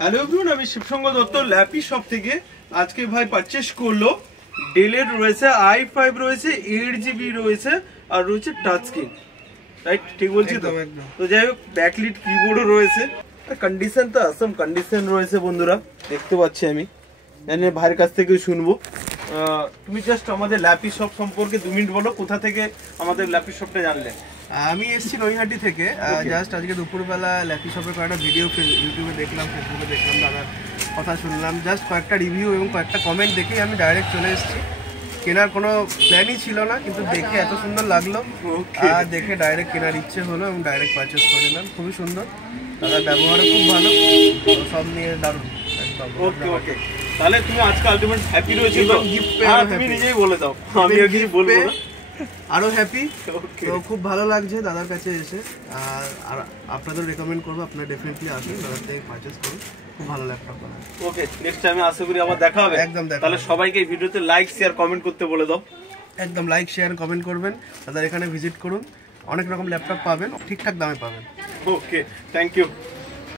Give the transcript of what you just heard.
Hello everyone, আমি শিবসঙ্গ Dutta lappy shop থেকে। আজকে ভাই পারচেস করলো ডেলের রয়েছে, i5 রয়েছে, 8GB রয়েছে, আর রয়েছে টাচ স্ক্রিন। রাইট, ঠিক বলছি তো? তো যাই হোক, ব্যাকলিট কিবোর্ডও রয়েছে। কন্ডিশন তো আসাম কন্ডিশন রয়েছে বন্ধুরা, দেখতে পাচ্ছি আমি। জানি ভাইয়ের কাছ থেকে শুনবো। তুমি জাস্ট আমাদের ল্যাপি শপ সম্পর্কে 2 মিনিট বলো, কোথা থেকে আমাদের ল্যাপি শপটা জানলে? আমি এসেছি নৈহাটি থেকে। জাস্ট আজকে দুপুরবেলা ল্যাপি শপের কয়েকটা ভিডিও ইউটিউবে দেখলাম, ফেসবুকে দেখলাম, দাদার কথা শুনলাম। জাস্ট কয়েকটা রিভিউ এবং কয়েকটা কমেন্ট দেখেই আমি ডাইরেক্ট চলে এসেছি। কেনার কোনো প্ল্যানই ছিল না, কিন্তু দেখে এত সুন্দর লাগলো, আর দেখে ডাইরেক্ট কেনার ইচ্ছে হলো এবং ডাইরেক্ট পারচেস করে নিলাম। খুবই সুন্দর, দাদার ব্যবহারও খুব ভালো, সব নিয়ে দারুণ একদম। ওকে ওকে, তাহলে তুমি আজকে আলটিমেট হ্যাপি রয়েছে তো? গিফট তুমি নিজেই বলে দাও, আমি আর কিছু বলবো না। আরো হ্যাপি, তো খুব ভালো লাগছে দাদার কাছে এসে। আর আপনাদের রেকমেন্ড করবো, আপনারা ডেফিনেটলি আসুন, দাদার থেকে পারচেস করুন, খুব ভালো ল্যাপটপ পাবেন। ওকে, নেক্সট টাইমে আশা করি আবার দেখা হবে। একদম দেখা। তাহলে সবাইকে এই ভিডিওতে লাইক শেয়ার কমেন্ট করতে বলে দাও। একদম লাইক শেয়ার কমেন্ট করবেন, দাদার এখানে ভিজিট করুন, অনেক রকম ল্যাপটপ পাবেন, ঠিকঠাক দামে পাবেন। ওকে, থ্যাংক ইউ।